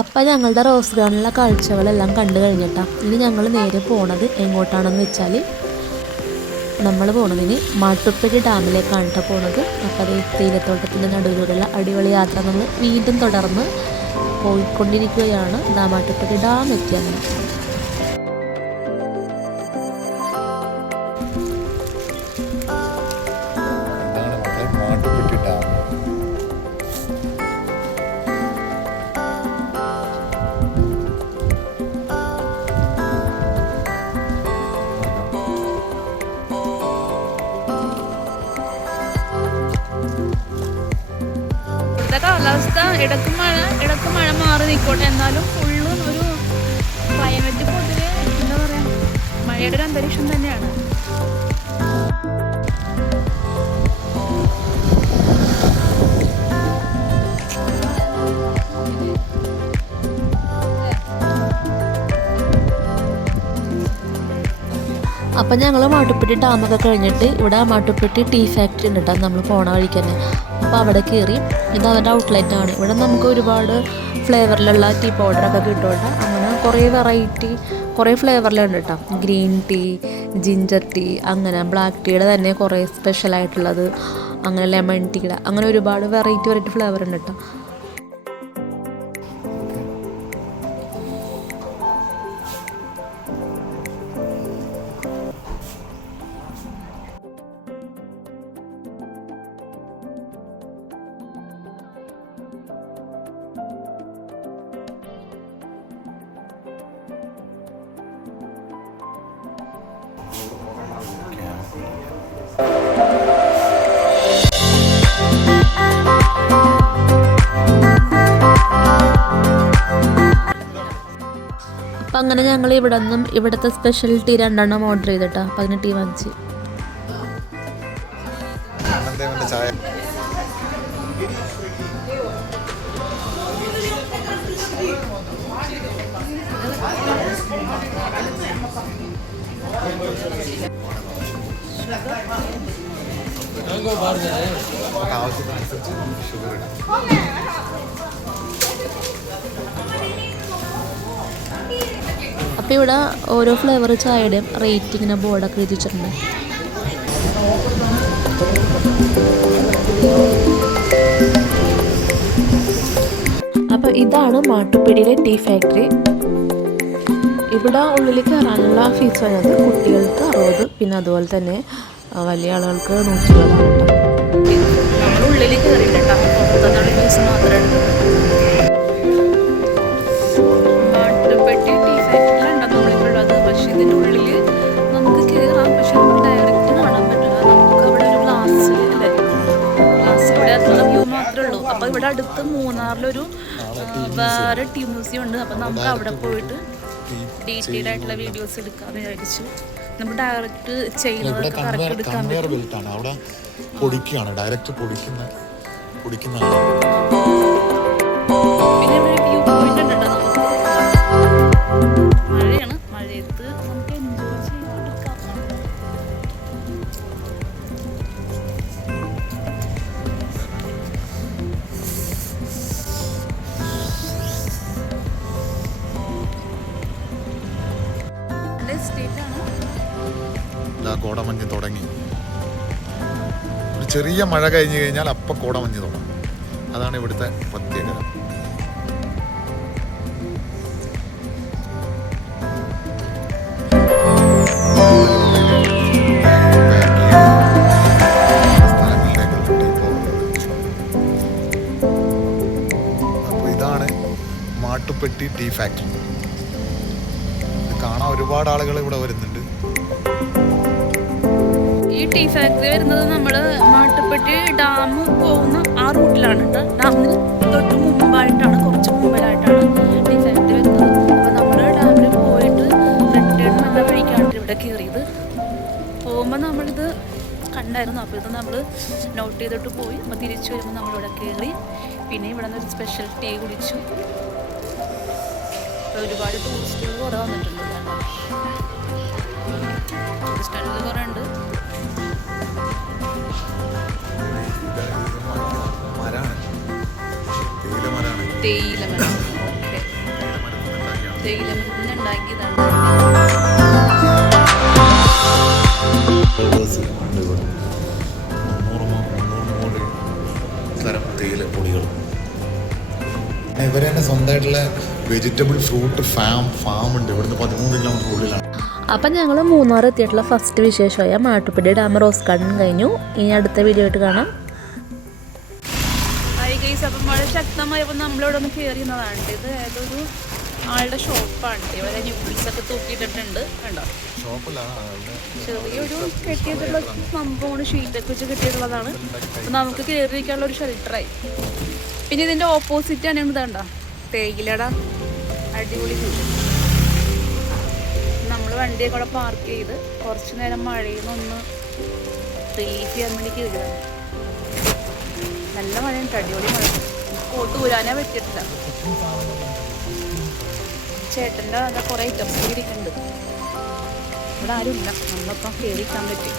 അപ്പം ഞങ്ങളുടെ റോസ് ഗാർഡനിലെ കാഴ്ചകളെല്ലാം കണ്ടു കഴിഞ്ഞിട്ടാ ഇനി ഞങ്ങൾ നേരെ പോണത് എങ്ങോട്ടാണെന്ന് വെച്ചാൽ നമ്മൾ പോണതിന് മാട്ടുപ്പെട്ടി ഡാമിലേക്കാണ് കേട്ടോ പോണത്. അപ്പോൾ അത് തേയിലത്തോട്ടത്തിൻ്റെ നടുവിലൂടെയുള്ള അടിപൊളി യാത്ര നമ്മൾ വീണ്ടും തുടർന്ന് പോയിക്കൊണ്ടിരിക്കുകയാണ്. മാട്ടുപ്പെട്ടി ഡാം എത്തി. അങ്ങനെ കാലാവസ്ഥ ഇടക്ക് മഴ മാറി നിൽക്കോട്ടെ, എന്നാലും ഫുള്ളും ഒരു ക്ലൈമറ്റ് പൊതുവെ എന്താ പറയാ, മഴയുടെ ഒരു അന്തരീക്ഷം തന്നെയാണ്. അപ്പം ഞങ്ങൾ മാട്ടുപ്പെട്ടി ഡാമൊക്കെ കഴിഞ്ഞിട്ട് ഇവിടെ മാട്ടുപ്പെട്ടി ടീ ഫാക്ടറി ഉണ്ട് കേട്ടോ നമ്മൾ പോണ വഴിക്ക് തന്നെ. അപ്പോൾ അവിടെ കയറി, ഇത് അവരുടെ ഔട്ട്ലെറ്റാണ്. ഇവിടെ നമുക്ക് ഒരുപാട് ഫ്ലേവറിലുള്ള ടീ പൗഡറൊക്കെ കിട്ടും. അങ്ങനെ കുറേ വെറൈറ്റി കുറേ ഫ്ലേവറിലുണ്ട് കേട്ടോ. ഗ്രീൻ ടീ, ജിഞ്ചർ ടീ, അങ്ങനെ ബ്ലാക്ക് ടീയുടെ തന്നെ കുറേ സ്പെഷ്യലായിട്ടുള്ളത്, അങ്ങനെ ലെമൺ ടീയുടെ, അങ്ങനെ ഒരുപാട് വെറൈറ്റി ഫ്ലേവർ ഉണ്ട് കേട്ടോ. അപ്പം അങ്ങനെ ഞങ്ങൾ ഇവിടുത്തെ സ്പെഷ്യൽ ടീ 2 ഓർഡർ ചെയ്തിട്ടാ. അപ്പം അതിന് ടീ വാങ്ങിച്ച്. അപ്പം ഇവിടെ ഓരോ ഫ്ലേവർ ചായയുടെയും റേറ്റ് ഇങ്ങനെ ബോർഡൊക്കെ എഴുതി വെച്ചിട്ടുണ്ട്. അപ്പോൾ ഇതാണ് മാട്ടുപ്പെടിയിലെ ടീ ഫാക്ടറി. ഇവിടെ ഉള്ളിൽ കയറാനുള്ള ഫീസ് വരുന്നത് കുട്ടികൾക്ക് 60, പിന്നെ അതുപോലെ തന്നെ വലിയ ആളുകൾക്ക് 120 നമ്മൾ ഉള്ളിൽ കയറിയിട്ടാ, പുറത്തുനിന്നുള്ള ഫീസ് മാത്രമേ ഉള്ളൂ. മാട്ടുപ്പെട്ടി ടീ ഫാക്ടറിയിലാണ് നമ്മളിപ്പോഴുള്ളത്. പക്ഷേ ഇതിൻ്റെ ഉള്ളിൽ നമുക്ക് കയറാം, പക്ഷെ നമുക്ക് ഡയറക്റ്റ് കാണാൻ പറ്റില്ല. നമുക്ക് അവിടെ ഒരു ഗ്ലാസ്സിലൂടെ അതുള്ള വ്യൂ മാത്രമേ ഉള്ളൂ. അപ്പോൾ ഇവിടെ അടുത്ത് മൂന്നാറിലൊരു വേറെ ടീ മ്യൂസിയം ഉണ്ട്. അപ്പം നമുക്ക് അവിടെ പോയിട്ട് ഡീറ്റെയിൽ ആയിട്ടുള്ള വീഡിയോസ് എടുക്കാമെന്ന് വിചാരിച്ചു. നമ്മൾ ഡയറക്റ്റ് ചെയ്യുന്നതൊക്കെ കറക്റ്റ് എടുക്കാൻ പറ്റും. അവിടെ പൊടിക്കുകയാണ്, ഡയറക്റ്റ് പൊടിക്കുന്ന പിന്നെ ഇവിടെ വ്യൂ പോയിന്റ് ഉണ്ട് കേട്ടോ. നമുക്ക് മഴയാണ്, മഴയത്ത് നമുക്ക് എൻജോയ് ചെയ്തെടുക്കാം. കോടമഞ്ഞ് തുടങ്ങി. ഒരു ചെറിയ മഴ കഴിഞ്ഞു കഴിഞ്ഞാൽ അപ്പം കോടമഞ്ഞ് തുടങ്ങും. അതാണ് ഇവിടുത്തെ പ്രത്യേകത. അപ്പോൾ ഇതാണ് മാട്ടുപ്പെട്ടി ടീ ഫാക്ടറി. ഇത് കാണാൻ ഒരുപാട് ആളുകൾ ഇവിടെ വരുന്നുണ്ട്. ഈ ടീ ഫാക്ടറി വരുന്നത് നമ്മൾ മാട്ടുപ്പെട്ടി ഡാം പോകുന്ന ആ റൂട്ടിലാണ് കേട്ടോ. ഡാമിന് തൊട്ട് മുമ്പായിട്ടാണ്, കുറച്ച് മുമ്പിലായിട്ടാണ് ടീ ഫാക്ടറി വരുന്നത്. അപ്പോൾ നമ്മൾ ഡാമിൽ പോയിട്ട് റിട്ടേൺ നല്ല വഴിക്കാണ് ഇവിടെ കയറിയത്. പോകുമ്പോൾ നമ്മളിത് കണ്ടായിരുന്നു. അപ്പോൾ ഇത് നമ്മൾ നോട്ട് ചെയ്തിട്ട് പോയി. അപ്പോൾ തിരിച്ചു വരുമ്പോൾ നമ്മളിവിടെ കയറി. പിന്നെ ഇവിടെ നിന്ന് ഒരു സ്പെഷ്യൽ ടീ കുടിച്ചു. അപ്പോൾ ഒരുപാട് ടൂറിസ്റ്റുകൾ കുറേ വന്നിട്ടുണ്ട്. ടൂറിസ്റ്റുകൾ കുറേ ഉണ്ട്. തേയില മരം. ഓക്കെ. തേയില പിന്നെ ഉണ്ടാക്കിയതാണ്. ഇവർ തന്നെ സ്വന്തമായിട്ടുള്ള വെജിറ്റബിൾ ഫ്രൂട്ട് ഫാം ഉണ്ട്. ഇവിടുന്ന് 13 കിലോമീറ്റർ ഉള്ളിലാണ്. അപ്പം ഞങ്ങൾ മൂന്നാർ എത്തിയിട്ടുള്ള ഫസ്റ്റ് വിശേഷമായ മാട്ടുപ്പെട്ടി ഡാം റോസ് ഗാർഡൻ കഴിഞ്ഞു. ഇനി അടുത്ത വീഡിയോ ആയിട്ട് കാണാം. അപ്പം മഴ ശക്തമായപ്പോൾ നമ്മളിവിടെ ഒന്ന് കയറിയുന്നതാണ്. ഇത് ഏതൊരു ആളുടെ ഷോപ്പാണ്. ഇവരെ ന്യൂഡിൽസൊക്കെ തൂക്കിയിട്ടിട്ടുണ്ട്. കണ്ടോ, ചെറിയൊരു കെട്ടിയിട്ടുള്ള സംഭവമാണ്. ഷീറ്റൊക്കെ വെച്ച് കെട്ടിയിട്ടുള്ളതാണ്. അപ്പം നമുക്ക് കയറിയിരിക്കാനുള്ള ഒരു ഷെൽട്ടറായി. പിന്നെ ഇതിൻ്റെ ഓപ്പോസിറ്റാണ് ഇതാണ്ട തേയിലട അടിപൊളി വ്യൂ. നമ്മൾ വണ്ടിയൊക്കെ അവിടെ പാർക്ക് ചെയ്ത് കുറച്ച് നേരം മഴയിൽ നിന്നൊന്ന് റിലീഫ് ചെയ്യാൻ വേണ്ടി കയറിയതാണ്. നല്ല മഴയുണ്ട്, അടിപൊളി മഴ. കോട്ട് ഊരാനേ പറ്റിയിട്ടില്ല. ചേട്ടൻ്റെ കുറേ ഐറ്റംസ് ഇരിക്കുന്നുണ്ട്. ഇവിടെ ആരുമില്ല, നമ്മളിപ്പം കയറിക്കാൻ പറ്റി.